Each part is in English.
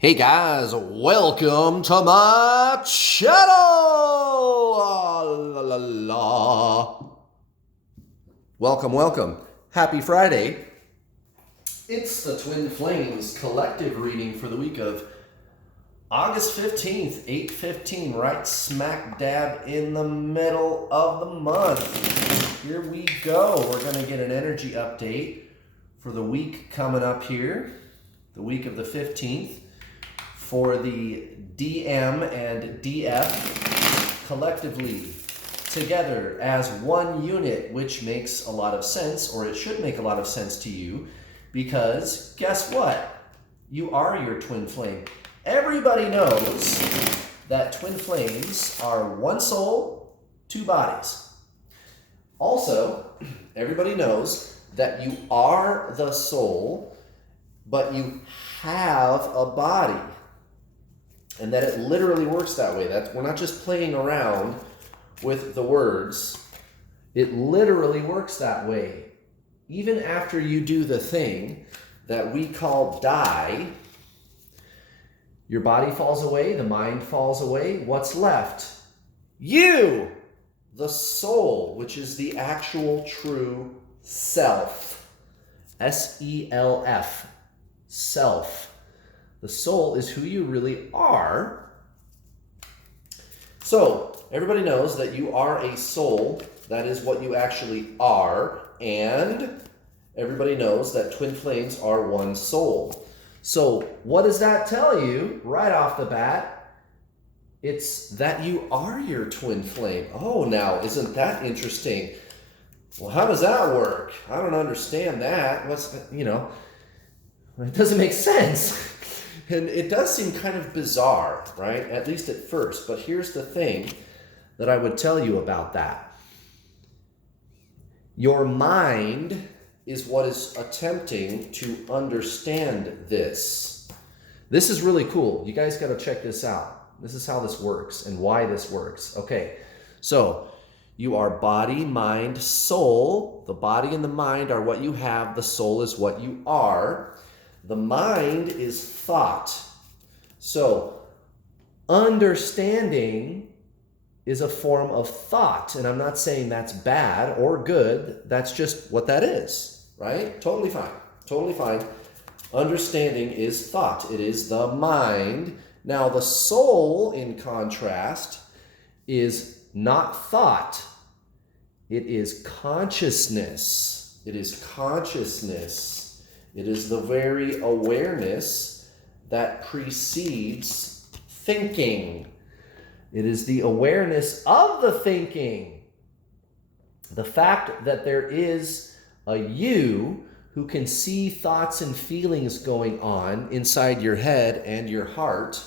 Hey guys, welcome to my channel! La, la, la. Welcome. Happy Friday. It's the Twin Flames collective reading for the week of August 15th, 8:15, right smack dab in the middle of the month. Here we go. We're going to get an energy update for the week coming up here, the week of the 15th. For the DM and DF collectively together as one unit, which makes a lot of sense, or it should make a lot of sense to you, because guess what? You are your twin flame. Everybody knows that twin flames are one soul, two bodies. Also, everybody knows that you are the soul, but you have a body. And that it literally works that way. We're not just playing around with the words. It literally works that way. Even after you do the thing that we call die, your body falls away, the mind falls away. What's left? You, the soul, which is the actual true self. S-E-L-F, self. The soul is who you really are. So, everybody knows that you are a soul. That is what you actually are. And everybody knows that twin flames are one soul. So, what does that tell you right off the bat? It's that you are your twin flame. Oh, now, isn't that interesting? Well, how does that work? I don't understand that. It doesn't make sense. And it does seem kind of bizarre, right? At least at first. But here's the thing that I would tell you about that. Your mind is what is attempting to understand this. This is really cool. You guys got to check this out. This is how this works and why this works. Okay, so you are body, mind, soul. The body and the mind are what you have. The soul is what you are. The mind is thought. So, understanding is a form of thought. And I'm not saying that's bad or good. That's just what that is, right? Totally fine. Totally fine. Understanding is thought. It is the mind. Now, the soul, in contrast, is not thought. It is consciousness. It is consciousness. It is the very awareness that precedes thinking. It is the awareness of the thinking. The fact that there is a you who can see thoughts and feelings going on inside your head and your heart.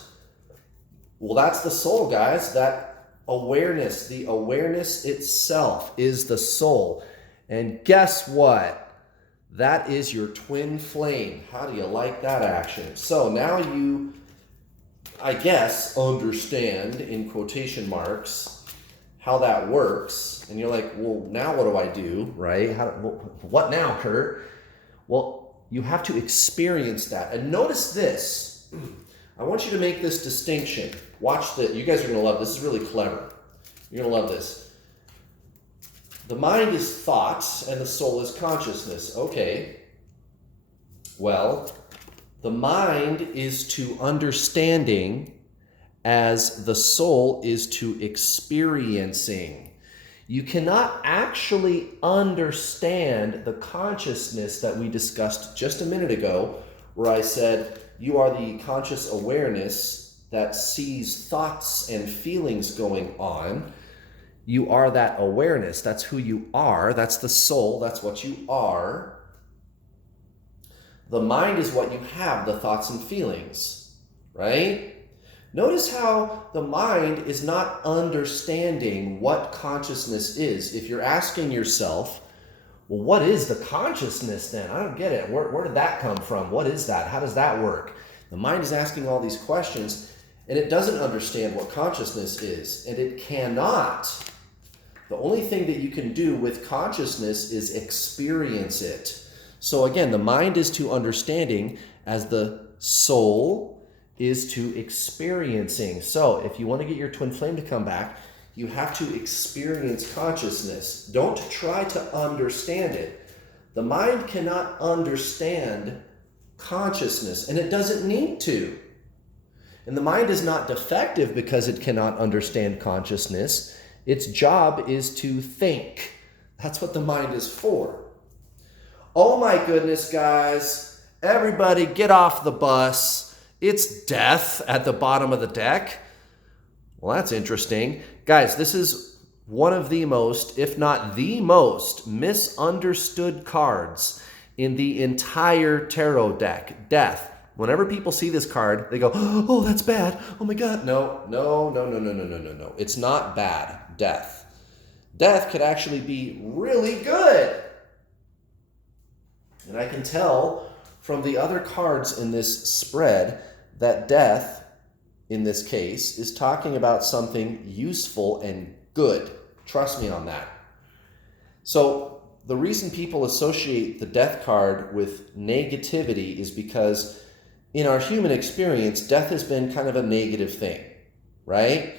Well, that's the soul, guys. That awareness, the awareness itself is the soul. And guess what? That is your twin flame. How do you like that action? So now you, I guess, understand, in quotation marks, how that works. And you're like, well, now what do I do, right? What now, Kurt? Well, you have to experience that. And notice this. I want you to make this distinction. Watch this. You guys are going to love this. This is really clever. You're going to love this. The mind is thoughts and the soul is consciousness. Okay. Well, the mind is to understanding as the soul is to experiencing. You cannot actually understand the consciousness that we discussed just a minute ago, where I said you are the conscious awareness that sees thoughts and feelings going on. You are that awareness. That's who you are. That's the soul. That's what you are. The mind is what you have, the thoughts and feelings, right? Notice how the mind is not understanding what consciousness is. If you're asking yourself, well, what is the consciousness then? I don't get it. Where did that come from? What is that? How does that work? The mind is asking all these questions, and it doesn't understand what consciousness is, and it cannot. The only thing that you can do with consciousness is experience it. So again, the mind is to understanding as the soul is to experiencing. So if you want to get your twin flame to come back, you have to experience consciousness. Don't try to understand it. The mind cannot understand consciousness, and it doesn't need to. And the mind is not defective because it cannot understand consciousness. Its job is to think. That's what the mind is for. Oh my goodness, guys. Everybody get off the bus. It's death at the bottom of the deck. Well, that's interesting. Guys, this is one of the most, if not the most, misunderstood cards in the entire tarot deck. Death. Whenever people see this card, they go, oh, that's bad. Oh my God. No. It's not bad. Death. Death could actually be really good. And I can tell from the other cards in this spread that death, in this case, is talking about something useful and good. Trust me on that. So the reason people associate the death card with negativity is because in our human experience, death has been kind of a negative thing, right?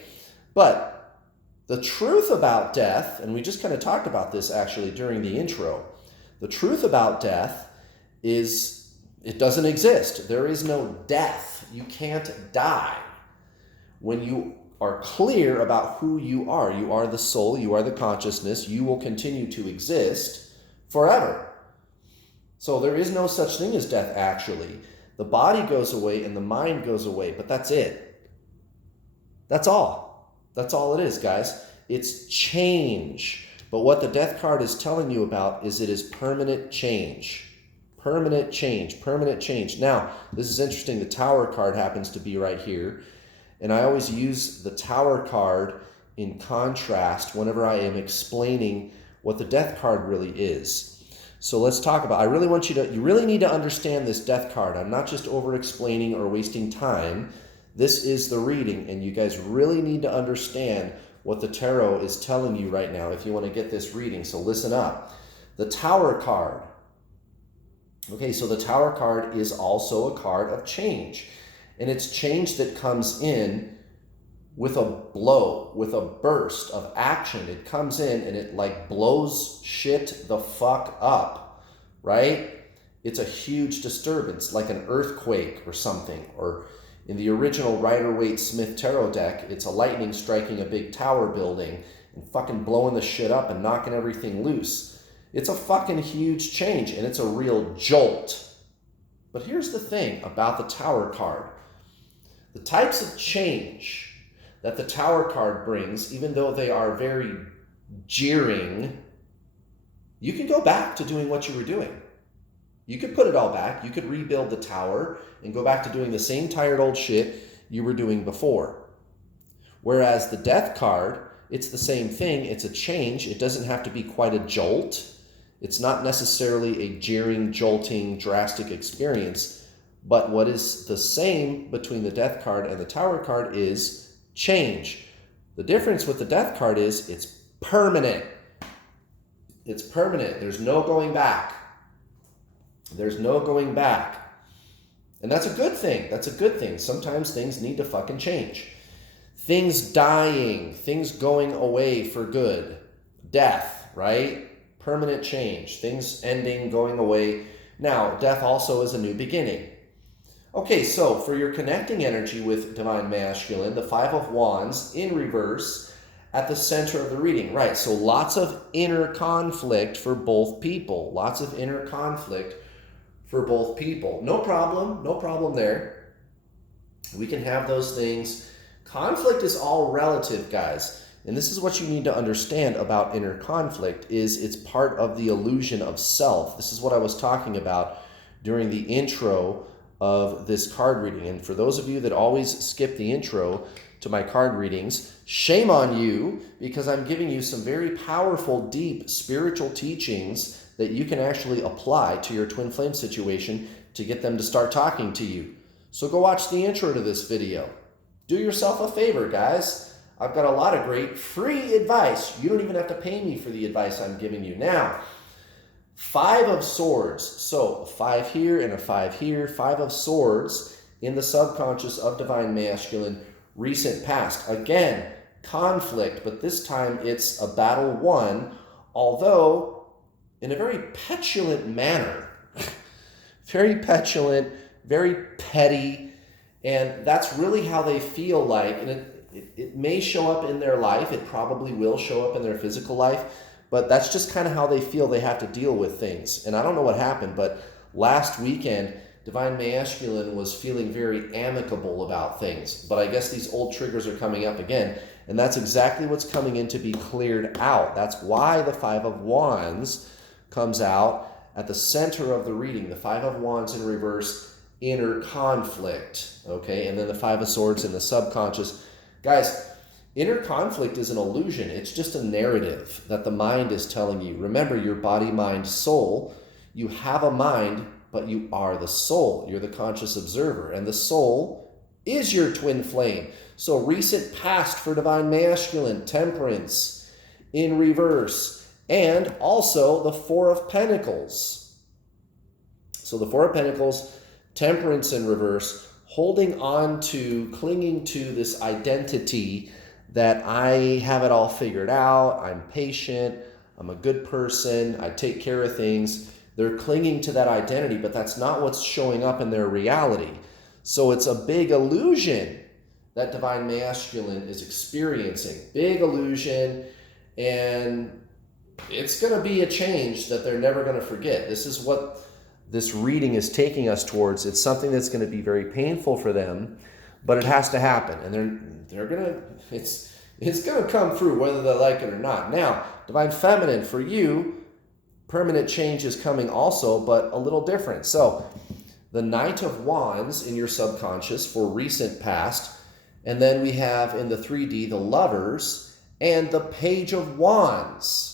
But the truth about death, and we just kind of talked about this actually during the intro, the truth about death is it doesn't exist. There is no death. You can't die. When you are clear about who you are the soul, you are the consciousness, you will continue to exist forever. So there is no such thing as death actually. The body goes away and the mind goes away, but that's it. That's all. That's all it is, guys. It's change. But what the death card is telling you about is it is permanent change. Permanent change. Permanent change. Now, this is interesting. The Tower card happens to be right here. And I always use the Tower card in contrast whenever I am explaining what the death card really is. So let's talk about, you really need to understand this death card. I'm not just over explaining or wasting time. This is the reading, and you guys really need to understand what the tarot is telling you right now if you want to get this reading. So listen up. The Tower card. Okay, so the Tower card is also a card of change. And it's change that comes in with a blow, with a burst of action. It comes in and it like blows shit the fuck up, right? It's a huge disturbance, like an earthquake or something. Or in the original Rider-Waite-Smith tarot deck, it's a lightning striking a big tower building and fucking blowing the shit up and knocking everything loose. It's a fucking huge change and it's a real jolt. But here's the thing about the Tower card. The types of change that the Tower card brings, even though they are very jeering, you can go back to doing what you were doing. You could put it all back. You could rebuild the tower and go back to doing the same tired old shit you were doing before. Whereas the Death card, it's the same thing. It's a change. It doesn't have to be quite a jolt. It's not necessarily a jeering, jolting, drastic experience. But what is the same between the Death card and the Tower card is change. The difference with the Death card is it's permanent. It's permanent. There's no going back. There's no going back. And that's a good thing. That's a good thing. Sometimes things need to fucking change. Things dying, things going away for good. Death, right? Permanent change. Things ending, going away. Now, death also is a new beginning. Okay, so for your connecting energy with Divine Masculine, the Five of Wands in reverse at the center of the reading. Right, so lots of inner conflict for both people. Lots of inner conflict for both people. No problem there. We can have those things. Conflict is all relative, guys. And this is what you need to understand about inner conflict is it's part of the illusion of self. This is what I was talking about during the intro of this card reading. And for those of you that always skip the intro to my card readings, shame on you, because I'm giving you some very powerful, deep spiritual teachings that you can actually apply to your twin flame situation to get them to start talking to you. So go watch the intro to this video. Do yourself a favor, guys. I've got a lot of great free advice. You don't even have to pay me for the advice I'm giving you. Now, Five of Swords. So a 5 here and a 5 here. 5 of Swords in the subconscious of divine masculine, recent past. Again, conflict, but this time it's a battle won, although in a very petulant manner. Very petulant, very petty, and that's really how they feel like, and it may show up in their life, it probably will show up in their physical life, but that's just kind of how they feel they have to deal with things. And I don't know what happened, but last weekend, divine masculine was feeling very amicable about things, but I guess these old triggers are coming up again, and that's exactly what's coming in to be cleared out. That's why the Five of Wands comes out at the center of the reading. The Five of Wands in reverse, inner conflict, okay? And then the Five of Swords in the subconscious. Guys, inner conflict is an illusion. It's just a narrative that the mind is telling you. Remember, your body, mind, soul. You have a mind, but you are the soul. You're the conscious observer. And the soul is your twin flame. So recent past for divine masculine, temperance in reverse. And also the Four of Pentacles. So the Four of Pentacles, temperance in reverse, holding on to, clinging to this identity that I have it all figured out, I'm patient, I'm a good person, I take care of things. They're clinging to that identity, but that's not what's showing up in their reality. So it's a big illusion that divine masculine is experiencing. Big illusion, and it's going to be a change that they're never going to forget. This is what this reading is taking us towards. It's something that's going to be very painful for them, but it has to happen. And they're going to, it's going to come through whether they like it or not. Now, divine feminine, for you, permanent change is coming also, but a little different. So the Knight of Wands in your subconscious for recent past, and then we have in the 3D the Lovers and the Page of Wands.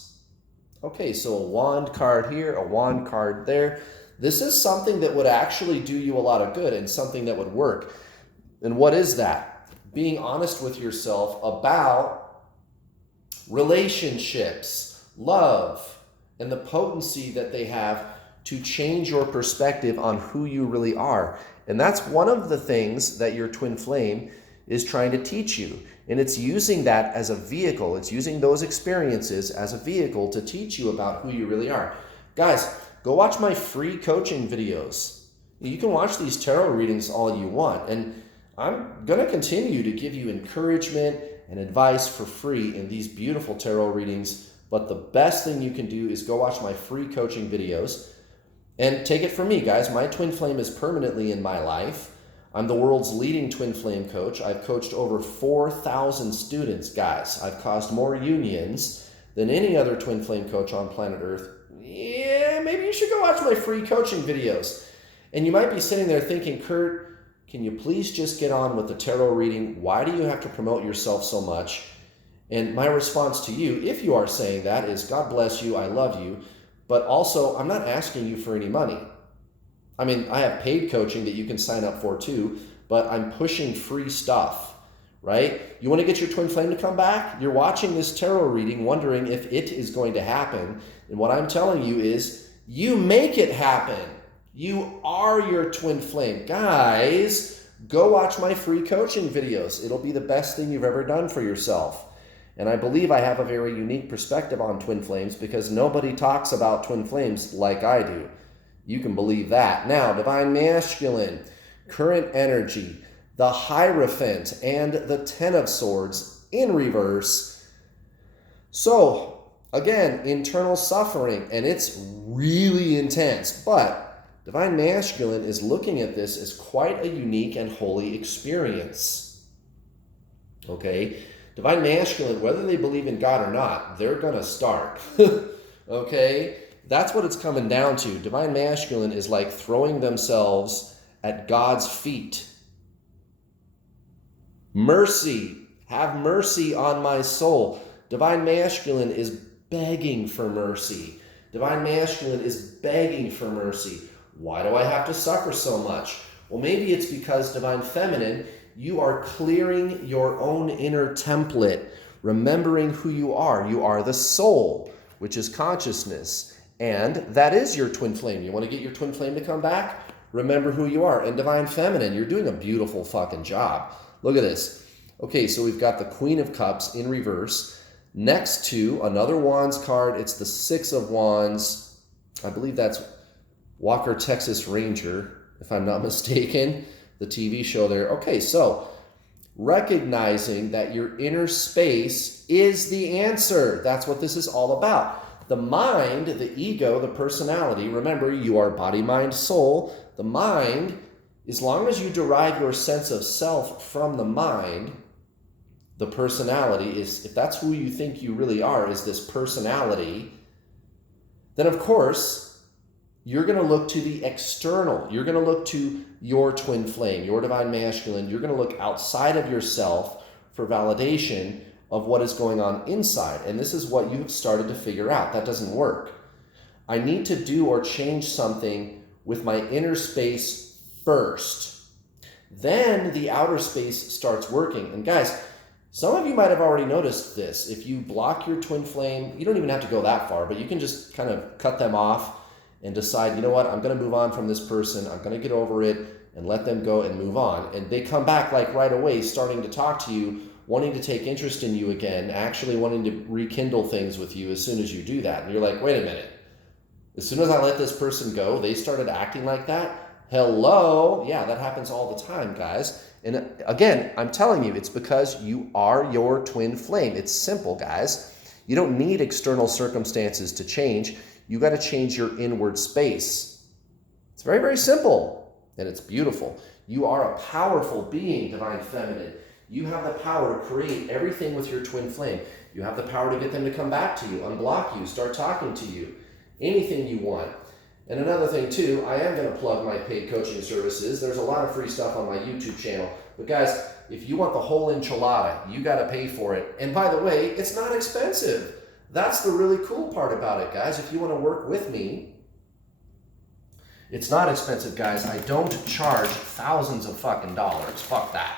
Okay, so a wand card here, a wand card there. This is something that would actually do you a lot of good and something that would work. And what is that? Being honest with yourself about relationships, love, and the potency that they have to change your perspective on who you really are. And that's one of the things that your twin flame is trying to teach you. And it's using that as a vehicle. It's using those experiences as a vehicle to teach you about who you really are. Guys, go watch my free coaching videos. You can watch these tarot readings all you want. And I'm going to continue to give you encouragement and advice for free in these beautiful tarot readings. But the best thing you can do is go watch my free coaching videos. And take it from me, guys. My twin flame is permanently in my life. I'm the world's leading twin flame coach. I've coached over 4,000 students, guys. I've caused more unions than any other twin flame coach on planet Earth. Yeah, maybe you should go watch my free coaching videos. And you might be sitting there thinking, Kurt, can you please just get on with the tarot reading? Why do you have to promote yourself so much? And my response to you, if you are saying that, is God bless you, I love you. But also, I'm not asking you for any money. I mean, I have paid coaching that you can sign up for too, but I'm pushing free stuff, right? You want to get your twin flame to come back? You're watching this tarot reading wondering if it is going to happen. And what I'm telling you is, you make it happen. You are your twin flame. Guys, go watch my free coaching videos. It'll be the best thing you've ever done for yourself. And I believe I have a very unique perspective on twin flames because nobody talks about twin flames like I do. You can believe that. Now, divine masculine, current energy, the Hierophant, and the Ten of Swords in reverse. So, again, internal suffering, and it's really intense. But divine masculine is looking at this as quite a unique and holy experience. Okay? Divine masculine, whether they believe in God or not, they're going to start. Okay? That's what it's coming down to. Divine masculine is like throwing themselves at God's feet. Mercy. Have mercy on my soul. Divine masculine is begging for mercy. Divine masculine is begging for mercy. Why do I have to suffer so much? Well, maybe it's because divine feminine, you are clearing your own inner template, remembering who you are. You are the soul, which is consciousness. And that is your twin flame. You want to get your twin flame to come back? Remember who you are. And divine feminine, you're doing a beautiful fucking job. Look at this. Okay, so we've got the Queen of Cups in reverse next to another Wands card. It's the Six of Wands. I believe that's Walker, Texas Ranger, if I'm not mistaken, the TV show there. Okay, so recognizing that your inner space is the answer. That's what this is all about. The mind, the ego, the personality, remember, you are body, mind, soul. The mind, as long as you derive your sense of self from the mind, the personality is, if that's who you think you really are, is this personality, then of course, you're going to look to the external. You're going to look to your twin flame, your divine masculine. You're going to look outside of yourself for validation of what is going on inside. And this is what you've started to figure out. That doesn't work. I need to do or change something with my inner space first. Then the outer space starts working. And guys, some of you might have already noticed this. If you block your twin flame, you don't even have to go that far, but you can just kind of cut them off and decide, you know what, I'm going to move on from this person. I'm going to get over it and let them go and move on. And they come back like right away, starting to talk to you, wanting to take interest in you again, actually wanting to rekindle things with you as soon as you do that. And you're like, wait a minute. As soon as I let this person go, they started acting like that? Hello? Yeah, that happens all the time, guys. And again, I'm telling you, it's because you are your twin flame. It's simple, guys. You don't need external circumstances to change. You got to change your inward space. It's very, very simple, and it's beautiful. You are a powerful being, divine feminine. You have the power to create everything with your twin flame. You have the power to get them to come back to you, unblock you, start talking to you, anything you want. And another thing too, I am going to plug my paid coaching services. There's a lot of free stuff on my YouTube channel. But guys, if you want the whole enchilada, you got to pay for it. And by the way, it's not expensive. That's the really cool part about it, guys. If you want to work with me, it's not expensive, guys. I don't charge thousands of fucking dollars. Fuck that.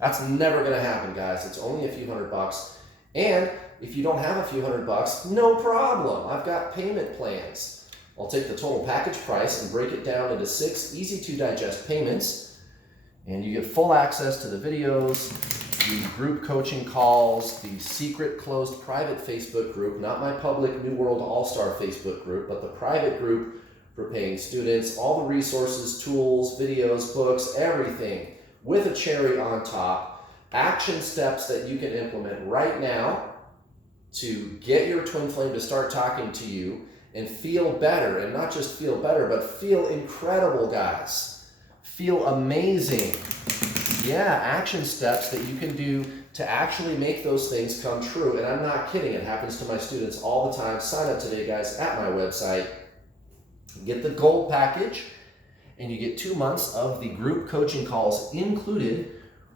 That's never going to happen, guys. It's only a few $100. And if you don't have a few $100, no problem. I've got payment plans. I'll take the total package price and break it down into 6 easy-to-digest payments. And you get full access to the videos, the group coaching calls, the secret closed private Facebook group, not my public New World All-Star Facebook group, but the private group for paying students, all the resources, tools, videos, books, everything with a cherry on top, action steps that you can implement right now to get your twin flame to start talking to you and feel better, and not just feel better, but feel incredible, guys. Feel amazing. Yeah, action steps that you can do to actually make those things come true. And I'm not kidding, it happens to my students all the time. Sign up today, guys, at my website. Get the gold package, and you get 2 months of the group coaching calls included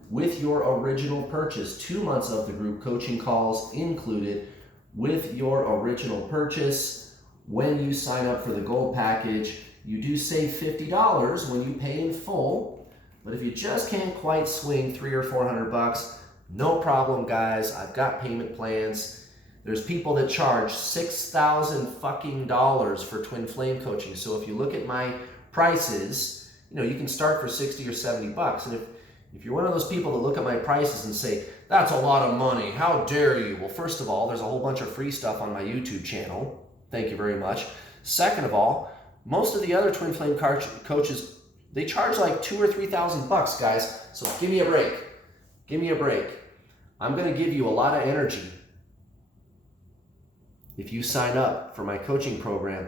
with your original purchase. 2 months of the group coaching calls included with your original purchase. When you sign up for the gold package, you do save $50 when you pay in full. But if you just can't quite swing $300 or $400, no problem, guys. I've got payment plans. There's people that charge $6,000 fucking dollars for twin flame coaching. So if you look at my prices, you know, you can start for 60 or 70 bucks. And if you're one of those people that look at my prices and say, that's a lot of money, how dare you? Well, first of all, there's a whole bunch of free stuff on my YouTube channel. Thank you very much. Second of all, most of the other twin flame coaches, they charge like $2,000 or $3,000, guys. So give me a break. Give me a break. I'm going to give you a lot of energy if you sign up for my coaching program.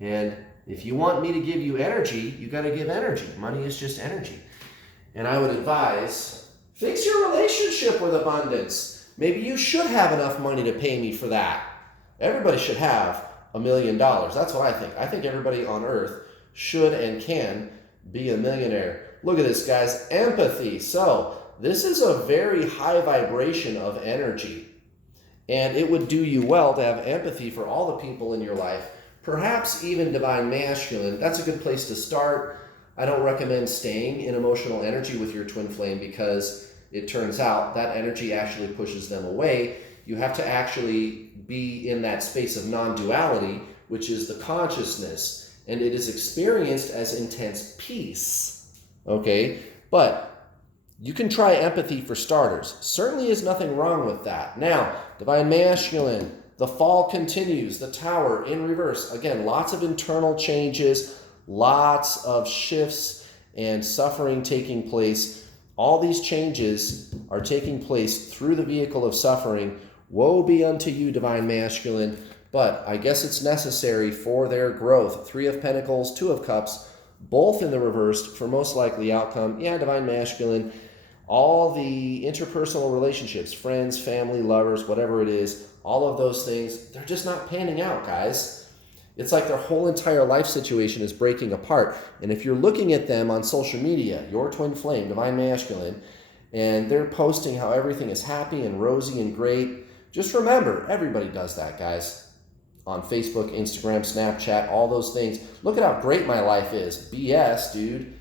And if you want me to give you energy, you got to give energy. Money is just energy. And I would advise, fix your relationship with abundance. Maybe you should have enough money to pay me for that. Everybody should have $1 million. That's what I think. I think everybody on earth should and can be a millionaire. Look at this, guys. Empathy. So this is a very high vibration of energy. And it would do you well to have empathy for all the people in your life. Perhaps even divine masculine. That's a good place to start. I don't recommend staying in emotional energy with your twin flame because it turns out that energy actually pushes them away. You have to actually be in that space of non-duality, which is the consciousness. and it is experienced as intense peace. Okay? But you can try empathy for starters. Certainly is nothing wrong with that. Now, Divine Masculine, the fall continues, the Tower in reverse. Again, lots of internal changes, lots of shifts and suffering taking place. All these changes are taking place through the vehicle of suffering. Woe be unto you, Divine Masculine. But I guess it's necessary for their growth. 3 of Pentacles, 2 of Cups, both in the reversed for most likely outcome. Yeah, Divine Masculine. All the interpersonal relationships, friends, family, lovers, whatever it is, all of those things, they're just not panning out, guys. It's like their whole entire life situation is breaking apart. And if you're looking at them on social media, your twin flame, Divine Masculine, and they're posting how everything is happy and rosy and great, just remember, everybody does that, guys. On Facebook, Instagram, Snapchat, all those things. Look at how great my life is. BS, dude.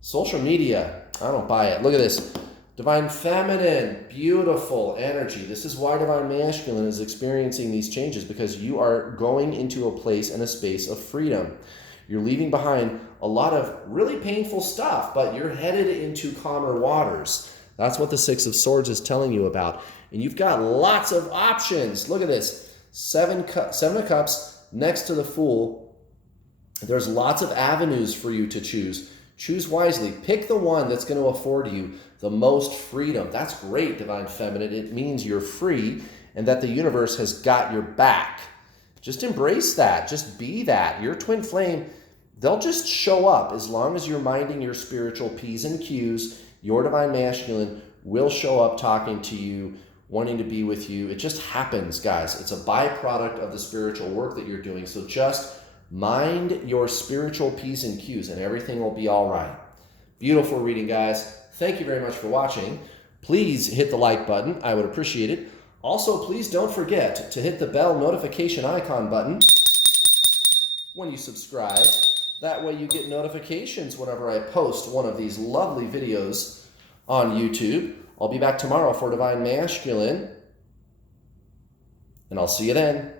Social media, I don't buy it. Look at this. Divine Feminine, beautiful energy. This is why Divine Masculine is experiencing these changes, because you are going into a place and a space of freedom. You're leaving behind a lot of really painful stuff, but you're headed into calmer waters. That's what the 6 of Swords is telling you about. And you've got lots of options. Look at this. 7 of Cups next to the Fool. There's lots of avenues for you to choose. Choose wisely. Pick the one that's going to afford you the most freedom. That's great, Divine Feminine. It means you're free and that the universe has got your back. Just embrace that. Just be that. Your twin flame, they'll just show up as long as you're minding your spiritual P's and Q's. Your Divine Masculine will show up talking to you, wanting to be with you. It just happens, guys. It's a byproduct of the spiritual work that you're doing. So just mind your spiritual P's and Q's and everything will be all right. Beautiful reading, guys. Thank you very much for watching. Please hit the like button. I would appreciate it. Also, please don't forget to hit the bell notification icon button when you subscribe. That way you get notifications whenever I post one of these lovely videos on YouTube. I'll be back tomorrow for Divine Masculine, and I'll see you then.